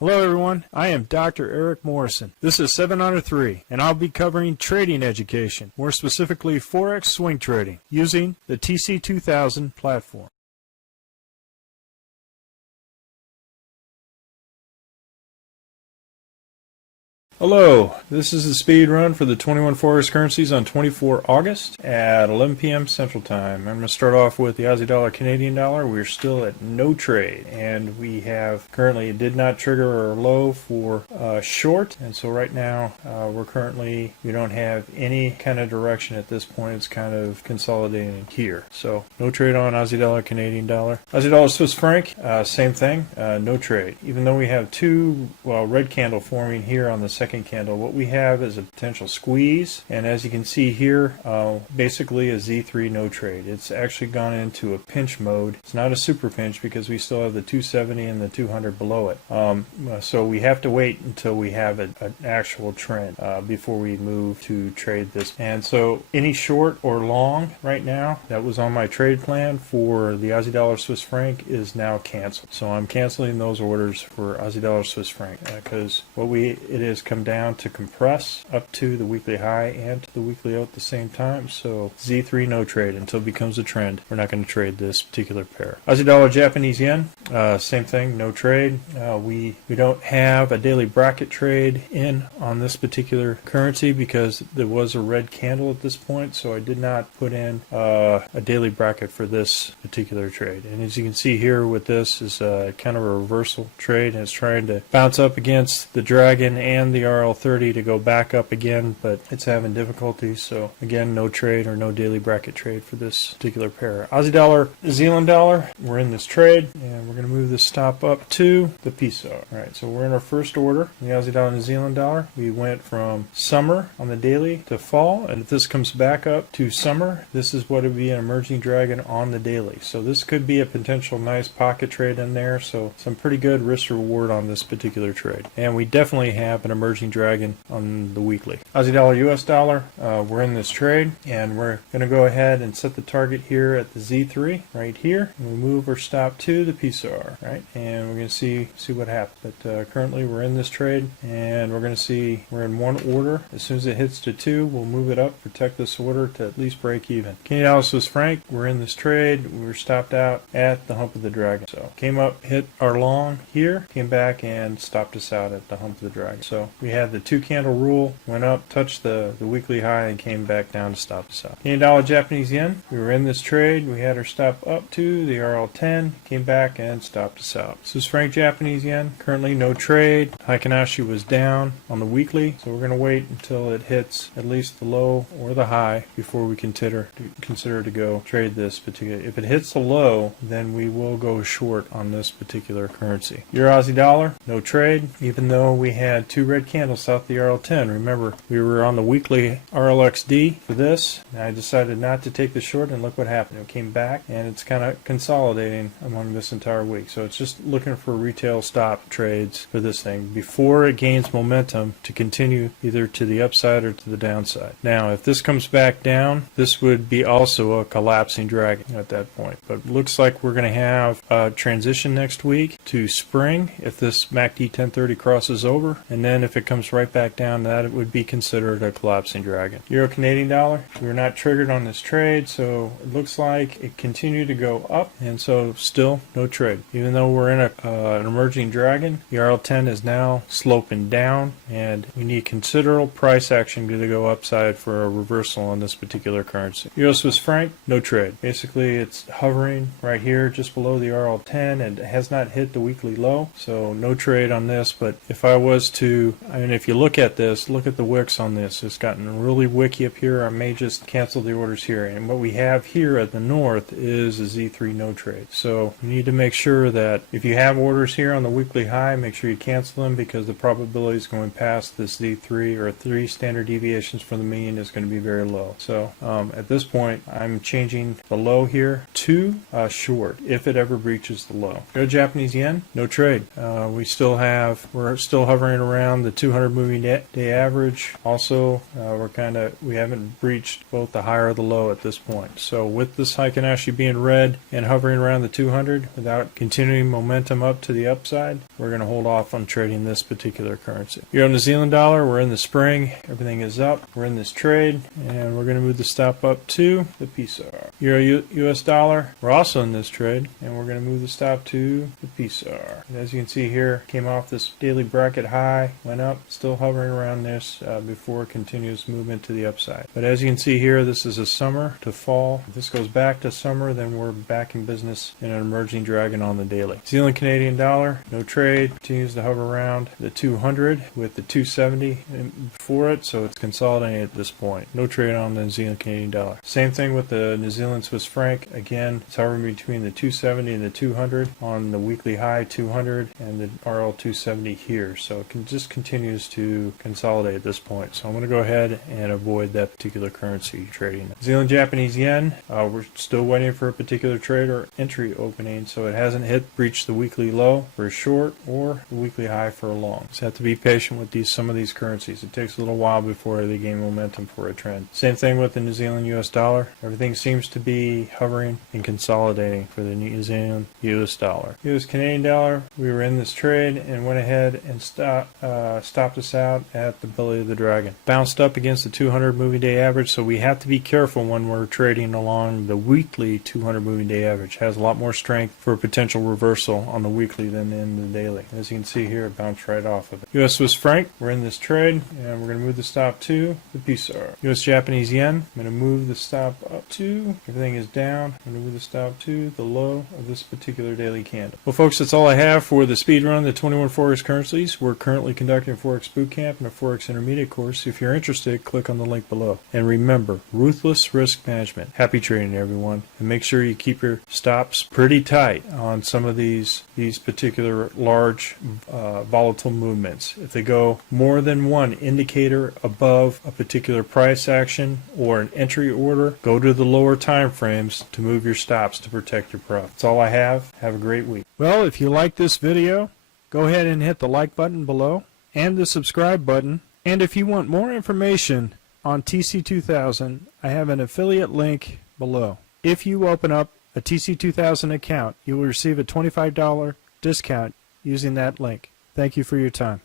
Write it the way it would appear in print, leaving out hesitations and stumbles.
Hello everyone, I am Dr. Eric Morrison. This is 7 Under 3, and I'll be covering trading education, more specifically Forex swing trading, using the TC2000 platform. Hello, this is the speed run for the 21 Forex currencies on 24 August at 11 p.m. Central Time. I'm going to start off with the Aussie dollar, Canadian dollar. We're still at no trade, and we have currently, it did not trigger our low for short, and so right now we don't have any kind of direction at this point. It's kind of consolidating here. So no trade on Aussie dollar, Canadian dollar. Aussie dollar, Swiss franc, same thing, no trade. Even though we have two red candle forming here on the second candle, what we have is a potential squeeze, and as you can see here, basically a Z3 no trade. It's actually gone into a pinch mode. It's not a super pinch because we still have the 270 and the 200 below it. So we have to wait until we have an actual trend before we move to trade this. And so any short or long right now that was on my trade plan for the Aussie dollar Swiss franc is now canceled. So I'm canceling those orders for Aussie dollar Swiss franc because it has come down to compress up to the weekly high and to the weekly low at the same time. So Z3 no trade until it becomes a trend. We're not going to trade this particular pair. Aussie dollar, Japanese yen, same thing, no trade. We don't have a daily bracket trade in on this particular currency because there was a red candle at this point, so I did not put in a daily bracket for this particular trade. And as you can see here with this is kind of a reversal trade, and it's trying to bounce up against the dragon and the RL30 to go back up again, but it's having difficulties. So again, no trade or no daily bracket trade for this particular pair. Aussie dollar, New Zealand dollar, we're in this trade, and we're going to move this stop up to the peso. All right, so we're in our first order. The Aussie dollar, New Zealand dollar, we went from summer on the daily to fall, and if this comes back up to summer, this is what would be an emerging dragon on the daily. So this could be a potential nice pocket trade in there. So some pretty good risk reward on this particular trade, and we definitely have an emerging dragon on the weekly. Aussie dollar, US dollar, we're in this trade, and we're going to go ahead and set the target here at the Z3 right here, and we move our stop to the peso, right, and we're going to see what happens. But currently we're in this trade, and we're going to see we're in one order. As soon as it hits to 2, we'll move it up, protect this order to at least break even. Canadian dollar, Swiss franc, we're in this trade. We were stopped out at the hump of the dragon. So came up, hit our long here, came back and stopped us out at the hump of the dragon. So we had the 2 candle rule, went up, touched the weekly high, and came back down to stop us out. Canadian dollar, Japanese yen, we were in this trade. We had our stop up to the RL10, came back and stopped us out. Swiss franc, Japanese yen, currently no trade. Heikin-Ashi was down on the weekly, so we're going to wait until it hits at least the low or the high before we consider to go trade this particular. If it hits the low, then we will go short on this particular currency. Euro, Aussie dollar, no trade, even though we had 2 red candles south the RL10. Remember, we were on the weekly RLXD for this, and I decided not to take the short, and look what happened. It came back, and it's kind of consolidating among this entire week. So it's just looking for retail stop trades for this thing before it gains momentum to continue either to the upside or to the downside. Now, if this comes back down, this would be also a collapsing dragon at that point. But looks like we're going to have a transition next week to spring if this MACD 1030 crosses over, and then if it comes right back down, that it would be considered a collapsing dragon. Euro, Canadian dollar, we're not triggered on this trade, so it looks like it continued to go up, and so still no trade. Even though we're in an emerging dragon, the RL10 is now sloping down, and we need considerable price action to go upside for a reversal on this particular currency. Euro, Swiss franc, no trade. Basically, it's hovering right here just below the RL10, and it has not hit the weekly low, so no trade on this. But if I was to, if you look at this, look at the wicks on this. It's gotten really wicky up here. I may just cancel the orders here. And what we have here at the north is a Z3 no trade. So you need to make sure that if you have orders here on the weekly high, make sure you cancel them, because the probability of going past this Z3 or 3 standard deviations from the mean is going to be very low. So at this point, I'm changing the low here to short if it ever breaches the low. Go Japanese yen, no trade. We're still hovering around the 200 moving day average. Also, we haven't breached both the high or the low at this point. So with this Heikin Ashi being red and hovering around the 200 without continuing momentum up to the upside, we're going to hold off on trading this particular currency. Euro New Zealand dollar, we're in the spring. Everything is up. We're in this trade, and we're going to move the stop up to the PSAR. Euro US dollar, we're also in this trade, and we're going to move the stop to the PSAR. And as you can see here, came off this daily bracket high, went up, still hovering around this before continuous movement to the upside. But as you can see here, this is a summer to fall. If this goes back to summer, then we're back in business in an emerging dragon on the daily. New Zealand Canadian dollar, no trade, continues to hover around the 200 with the 270 before it, so it's consolidating at this point. No trade on the New Zealand Canadian dollar. Same thing with the New Zealand Swiss franc. Again, it's hovering between the 270 and the 200 on the weekly high 200 and the RL 270 here. So it just continues to consolidate at this point. So I'm going to go ahead and avoid that particular currency trading. New Zealand Japanese yen, we're still waiting for a particular trade or entry opening, so it hasn't breached the weekly low for a short or the weekly high for a long. So you have to be patient with some of these currencies. It takes a little while before they gain momentum for a trend. Same thing with the New Zealand US dollar. Everything seems to be hovering and consolidating for the New Zealand US dollar. US Canadian dollar, we were in this trade and went ahead and stopped us out at the belly of the dragon. Bounced up against the 200 moving day average, so we have to be careful when we're trading along the weekly 200 moving day average. It has a lot more strength for a potential reversal on the weekly than in the daily. As you can see here, it bounced right off of it. US Swiss franc, we're in this trade, and we're going to move the stop to the PSAR. US Japanese yen, I'm going to move the stop up to, everything is down, I'm going to move the stop to the low of this particular daily candle. Well folks, that's all I have for the speed run, the 21 Forex currencies. We're currently conducting a Forex bootcamp and a Forex intermediate course. If you're interested, click on the link below. And remember, ruthless risk management. Happy trading everyone, and make sure you keep your stops pretty tight on some of these particular large volatile movements. If they go more than one indicator above a particular price action or an entry order, go to the lower time frames to move your stops to protect your profit. That's all I have. Have a great week. Well, if you like this video, go ahead and hit the like button below and the subscribe button. And if you want more information on TC2000, I have an affiliate link below. If you open up a TC2000 account, you will receive a $25 discount using that link. Thank you for your time.